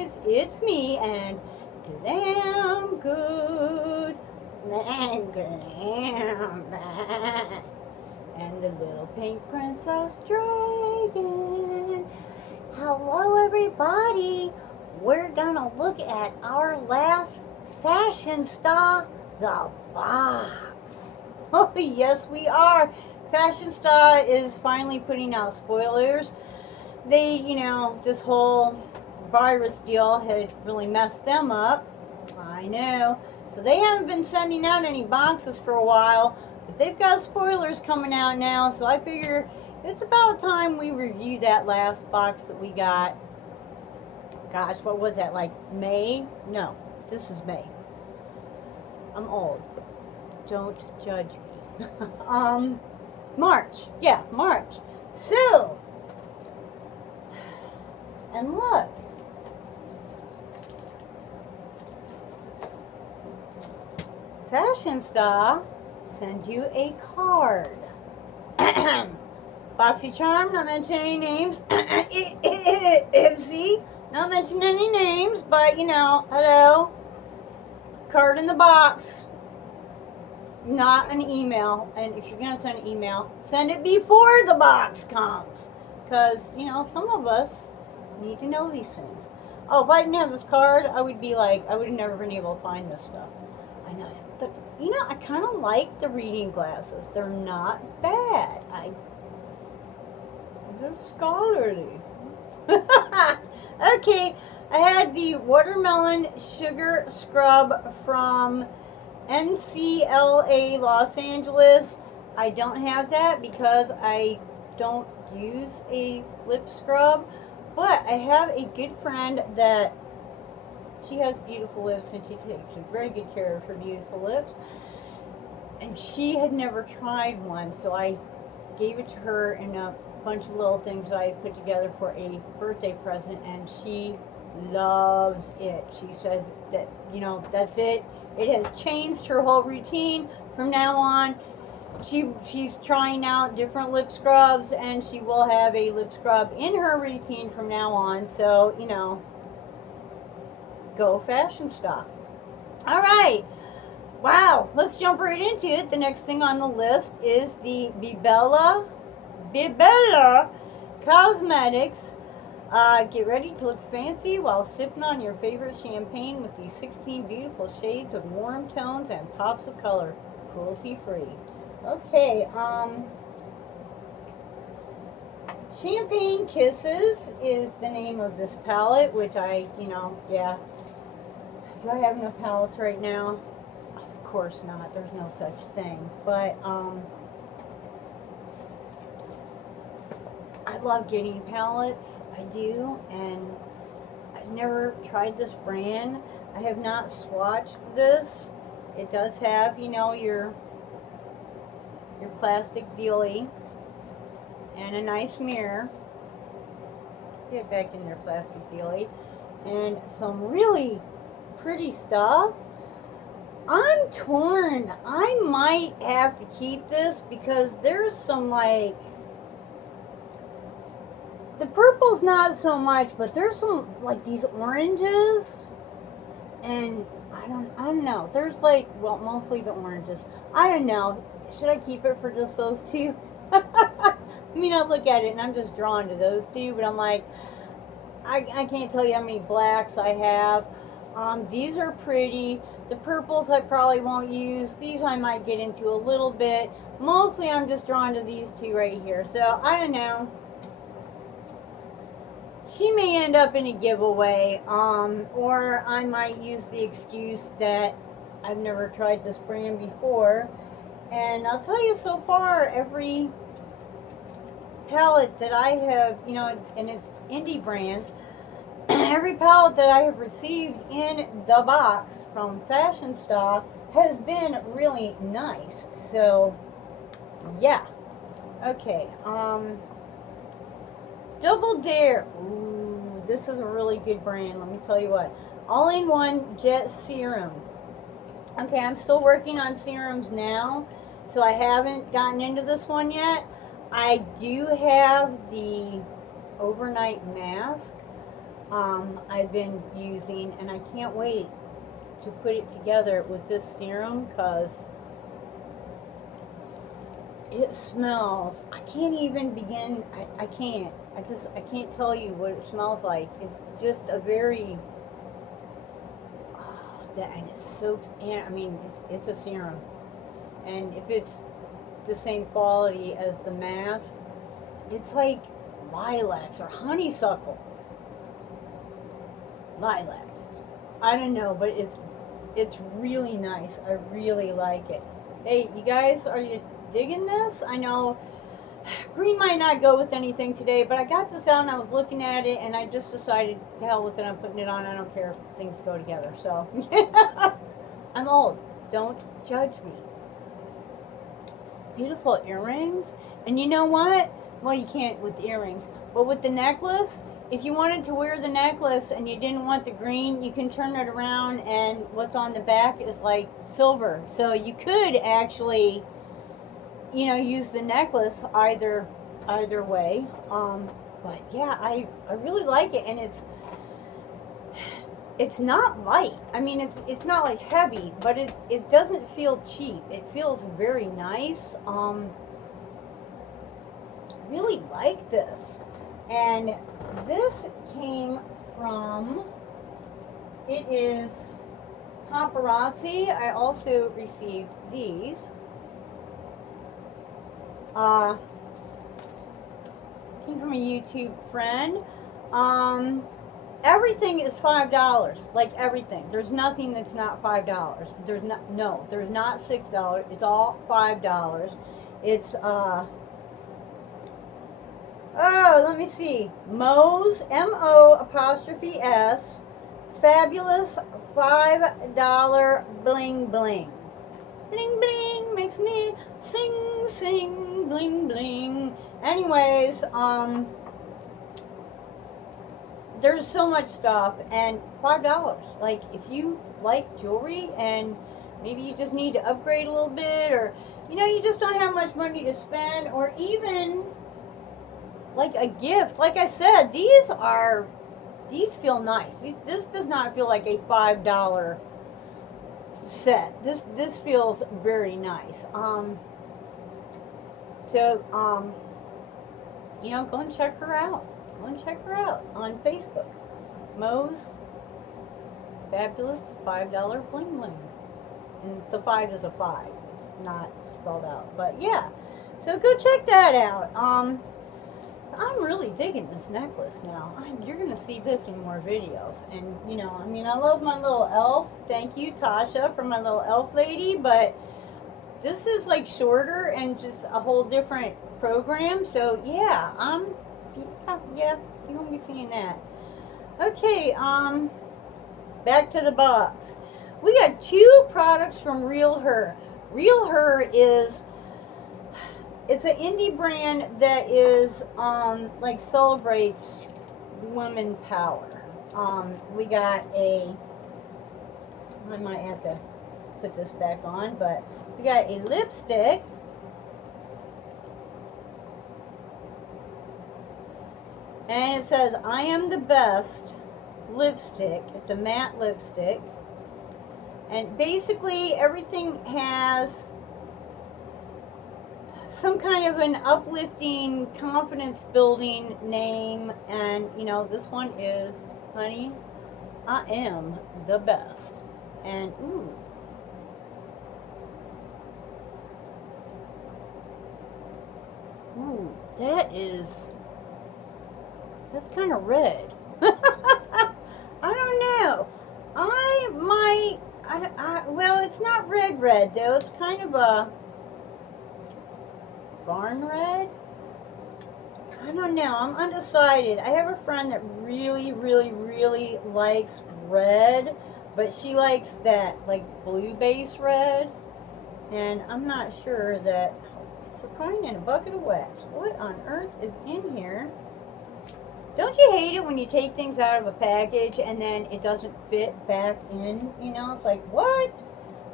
guys, it's me and Glam Goat. Glam. And the little pink princess dragon. Hello everybody. We're gonna look at our last Fashionsta, the box. Oh yes we are. Fashionsta is finally putting out spoilers. They, this whole virus deal had really messed them up. I know. So they haven't been sending out any boxes for a while, but they've got spoilers coming out now, so I figure it's about time we review that last box that we got. Gosh, what was that, like May? No, this is May. I'm old. Don't judge me. March. Yeah, March. So, and look. Fashionsta sends you a card. BoxyCharm, not mentioning any names. See? Not mentioning any names, but hello. Card in the box. Not an email. And if you're going to send an email, send it before the box comes. Because, some of us need to know these things. Oh, if I didn't have this card, I would be like, I would have never been able to find this stuff. I know. I kind of like the reading glasses. They're not bad. They're scholarly. Okay, I had the watermelon sugar scrub from NCLA Los Angeles. I don't have that because I don't use a lip scrub, but I have a good friend that she has beautiful lips and she takes a very good care of her beautiful lips, and she had never tried one, so I gave it to her in a bunch of little things that I had put together for a birthday present, and she loves it. She says that, that's it. It has changed her whole routine from now on. She's trying out different lip scrubs, and she will have a lip scrub in her routine from now on. So, go Fashionsta. All right. Wow. Let's jump right into it. The next thing on the list is the Bibella Cosmetics. Get ready to look fancy while sipping on your favorite champagne with these 16 beautiful shades of warm tones and pops of color. Cruelty free. Okay, Champagne Kisses is the name of this palette, which yeah. Do I have enough palettes right now? Of course not. There's no such thing. But, I love getting palettes. I do. And I've never tried this brand. I have not swatched this. It does have, your plastic dealie and a nice mirror. Get back in there, plastic dealie. And some really pretty stuff. I'm torn. I might have to keep this because there's some the purple's not so much, but there's some these oranges, and I don't know. There's mostly the oranges. I don't know. Should I keep it for just those two? I mean, I look at it and I'm just drawn to those two, but I'm like, I can't tell you how many blacks I have. These are pretty. The purples I probably won't use. These I might get into a little bit. Mostly I'm just drawn to these two right here. So, I don't know. She may end up in a giveaway, or I might use the excuse that I've never tried this brand before. And I'll tell you, so far, every palette that I have, and it's indie brands, every palette that I have received in the box from Fashionsta has been really nice. So, yeah. Okay, Double Dare. Ooh, this is a really good brand, let me tell you what. All-in-one Jet Serum. Okay, I'm still working on serums now, so I haven't gotten into this one yet. I do have the overnight mask, I've been using, and I can't wait to put it together with this serum because it smells. I can't even begin. I can't. I can't tell you what it smells like. It's just a very, and it soaks in. I mean, it's a serum. And if it's the same quality as the mask, it's like lilacs or honeysuckle. Lilacs. I don't know, but it's really nice. I really like it. Hey, you guys, are you digging this? I know green might not go with anything today, but I got this out and I was looking at it and I just decided, to hell with it, I'm putting it on. I don't care if things go together. So, yeah. I'm old. Don't judge me. Beautiful earrings. And you know what? Well, you can't with the earrings, but with the necklace, if you wanted to wear the necklace and you didn't want the green, you can turn it around and what's on the back is like silver. So you could actually, you know, use the necklace either way. But yeah, I really like it, and it's not light. I mean, it's not like heavy, but it doesn't feel cheap. It feels very nice. Really like this. And this came from, it is Paparazzi. I also received these. Came from a YouTube friend. Everything is $5. Like everything. There's nothing that's not $5. There's not $6. It's all $5. It's oh, let me see. Mo's, M-O''S, fabulous $5 bling bling. Bling bling makes me sing, sing, bling bling. Anyways, there's so much stuff, and $5. Like, if you like jewelry and maybe you just need to upgrade a little bit, or, you know, you just don't have much money to spend, or even like a gift. Like I said, these feel nice. This does not feel like a $5 set. This feels very nice. You know, go and check her out. Go and check her out on Facebook. Mo's fabulous $5 bling bling. And the 5 is a 5. It's not spelled out. But yeah. So go check that out. I'm really digging this necklace now. You're going to see this in more videos. And, you know, I mean, I love my little elf. Thank you, Tasha, for my little elf lady. But this is, like, shorter and just a whole different program. So, yeah, yeah, you're going to be seeing that. Okay, back to the box. We got 2 products from Real Her. Real Her is... it's an indie brand that is, like, celebrates women power. We got I might have to put this back on, but we got a lipstick. And it says, I am the best lipstick. It's a matte lipstick. And basically everything has some kind of an uplifting, confidence building name, and you know, this one is, honey, I am the best. And ooh, that's kind of red. I don't know. Well, it's not red though. It's kind of a barn red. I don't know. I'm undecided. I have a friend that really, really, really likes red, but she likes that, like, blue base red, and I'm not sure that, for crying in a bucket of wax, what on earth is in here? Don't you hate it when you take things out of a package and then it doesn't fit back in? You know, it's like, what?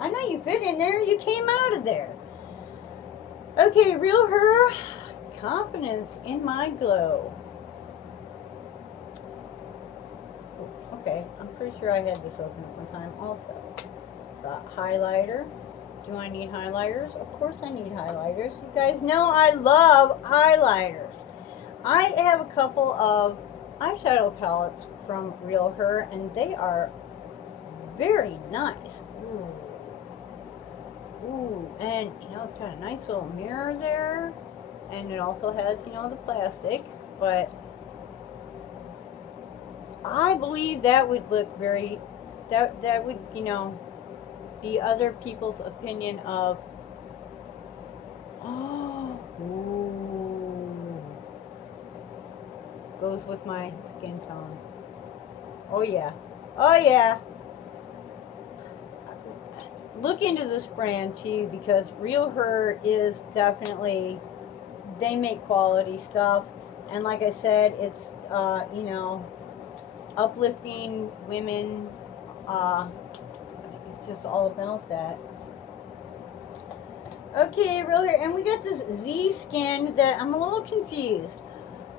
I know you fit in there. You came out of there. Okay, Real Her, confidence in my glow. Okay, I'm pretty sure I had this open at one time also. It's a highlighter. Do I need highlighters? Of course I need highlighters. You guys know I love highlighters. I have a couple of eyeshadow palettes from Real Her, and they are very nice. Ooh. Ooh, and you know, it's got a nice little mirror there, and it also has, you know, the plastic, but I believe that would look very, that would, you know, be other people's opinion of, oh, ooh, goes with my skin tone. Oh yeah, oh yeah. Look into this brand too, because Real Her is definitely, they make quality stuff, and like I said, it's you know, uplifting women. It's just all about that. Okay, Real Her, and we got this Z Skin that I'm a little confused.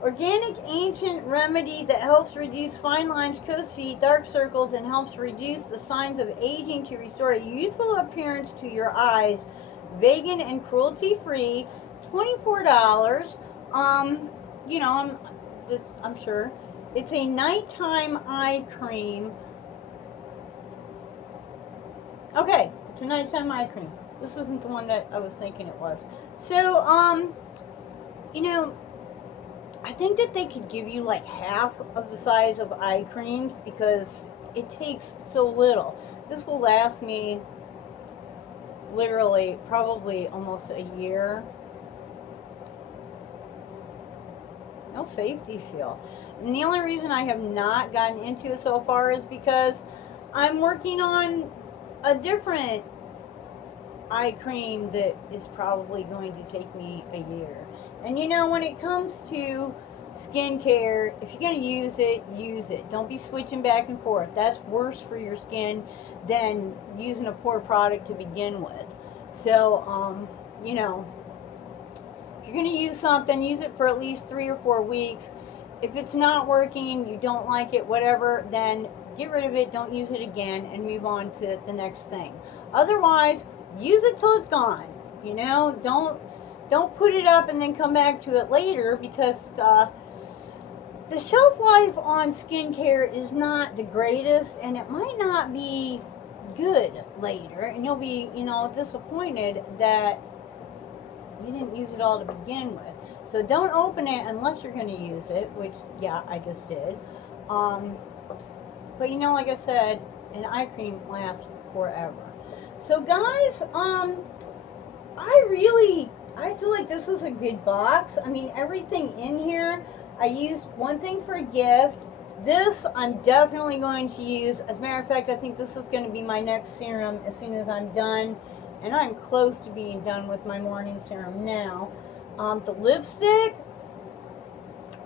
Organic ancient remedy that helps reduce fine lines, crow's feet, dark circles, and helps reduce the signs of aging to restore a youthful appearance to your eyes. Vegan and cruelty-free, $24. You know, I'm sure. It's a nighttime eye cream. Okay, it's a nighttime eye cream. This isn't the one that I was thinking it was. So, you know, I think that they could give you like half of the size of eye creams because it takes so little. This will last me literally probably almost a year. No safety seal. And the only reason I have not gotten into it so far is because I'm working on a different eye cream that is probably going to take me a year. And you know, when it comes to skincare, if you're going to use it, use it. Don't be switching back and forth. That's worse for your skin than using a poor product to begin with. So, you know, if you're going to use something, use it for at least 3 or 4 weeks. If it's not working, you don't like it, whatever, then get rid of it, don't use it again, and move on to the next thing. Otherwise, use it till it's gone. You know, don't put it up and then come back to it later, because the shelf life on skincare is not the greatest, and it might not be good later, and you'll be, you know, disappointed that you didn't use it all to begin with. So don't open it unless you're going to use it, which, yeah, I just did. But, you know, like I said, an eye cream lasts forever. So, guys, I feel like this is a good box. I mean, everything in here, I used one thing for a gift. This, I'm definitely going to use. As a matter of fact, I think this is going to be my next serum as soon as I'm done. And I'm close to being done with my morning serum now. The lipstick,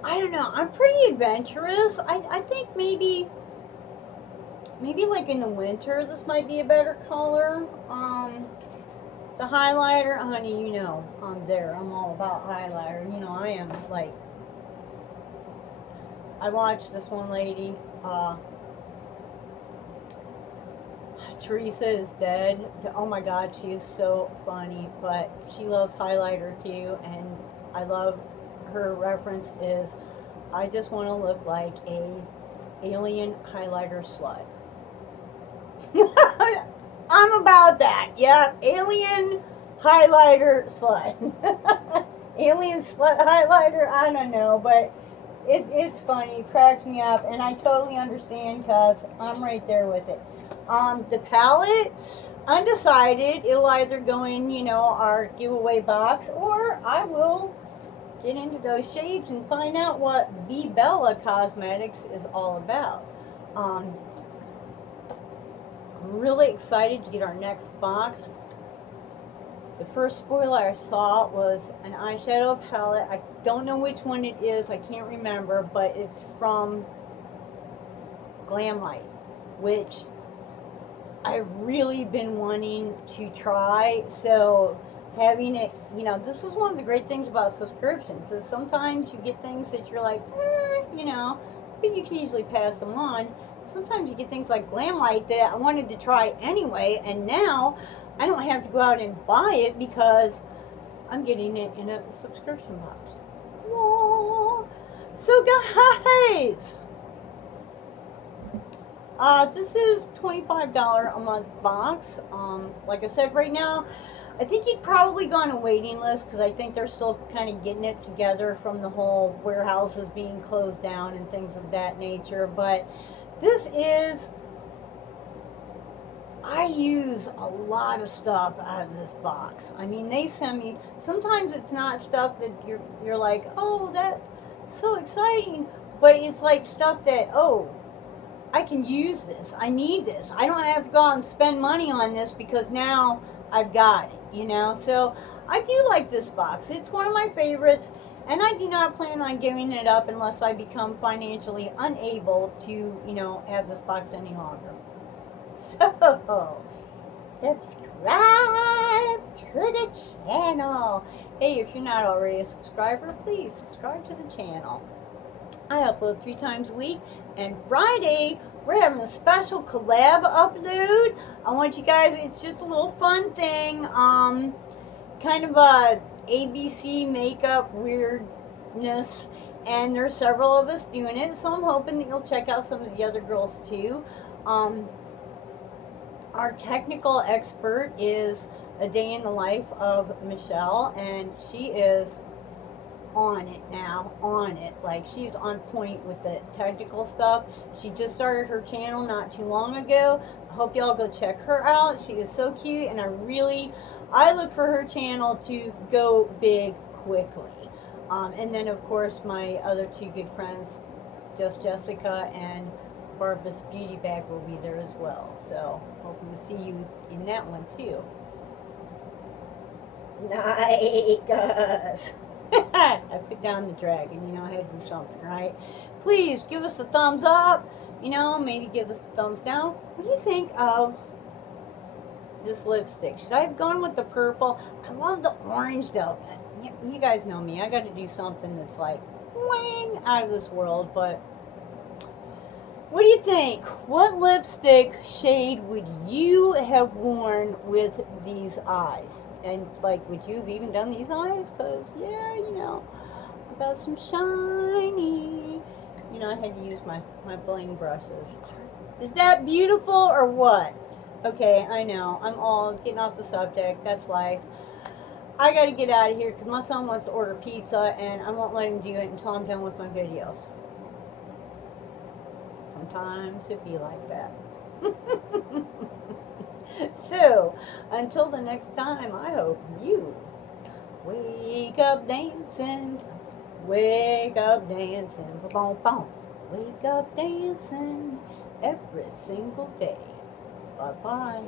I don't know. I'm pretty adventurous. I think maybe like in the winter, this might be a better color. The highlighter, honey, you know, I'm there. I'm all about highlighter. You know, I am like, I watched this one lady, Teresa is dead. Oh my God, she is so funny, but she loves highlighter too, and I love her reference is, I just want to look like a alien highlighter slut. I'm about that. Yeah, alien highlighter slut. Alien slut highlighter, I don't know, but it's funny, it cracks me up, and I totally understand because I'm right there with it. The palette, undecided. It'll either go in, you know, our giveaway box, or I will get into those shades and find out what B Bella Cosmetics is all about. I'm really excited to get our next box. The first spoiler I saw was an eyeshadow palette. I don't know which one it is. I can't remember, but it's from Glam Goat, which I've really been wanting to try. So having it, you know, this is one of the great things about subscriptions, is sometimes you get things that you're like, you know, but you can usually pass them on. sometimes you get things like Glam Light that I wanted to try anyway, and now I don't have to go out and buy it because I'm getting it in a subscription box. Whoa. So guys, this is $25 a month box. Like I said, right now, I think you'd probably go on a waiting list because I think they're still kind of getting it together from the whole warehouses being closed down and things of that nature. But this is, I use a lot of stuff out of this box. I mean, they send me, sometimes it's not stuff that you're like, oh, that's so exciting. But it's like stuff that, oh, I can use this. I need this. I don't have to go out and spend money on this because now I've got it, you know. So I do like this box. It's one of my favorites, and I do not plan on giving it up unless I become financially unable to, you know, have this box any longer. So, subscribe to the channel. Hey, if you're not already a subscriber, please subscribe to the channel. I upload 3 times a week, and Friday we're having a special collab upload. I want you guys, it's just a little fun thing, kind of a ABC makeup weirdness, and there's several of us doing it, so I'm hoping that you'll check out some of the other girls too. Our technical expert is A Day in the Life of Michelle, and she is on it now, on it. Like, she's on point with the technical stuff. She just started her channel not too long ago. I hope y'all go check her out. She is so cute, and I look for her channel to go big quickly. And then, of course, my other 2 good friends, Just Jessica and Barbara's Beauty Bag, will be there as well. So, hoping to see you in that one too. Nice. I put down the dragon, you know, I had to do something, right? Please give us a thumbs up, you know, maybe give us a thumbs down. What do you think of this lipstick? Should I have gone with the purple? I love the orange though. You guys know me, I got to do something that's like, wing, out of this world. But what do you think? What lipstick shade would you have worn with these eyes? And, like, would you have even done these eyes? Because, yeah, you know, I got some shiny. You know, I had to use my bling brushes. Is that beautiful or what? Okay, I know. I'm all getting off the subject. That's life. I got to get out of here because my son wants to order pizza, and I won't let him do it until I'm done with my videos. Sometimes it be like that. So, until the next time, I hope you wake up dancing, wake up dancing, boom, boom, wake up dancing every single day. Bye-bye.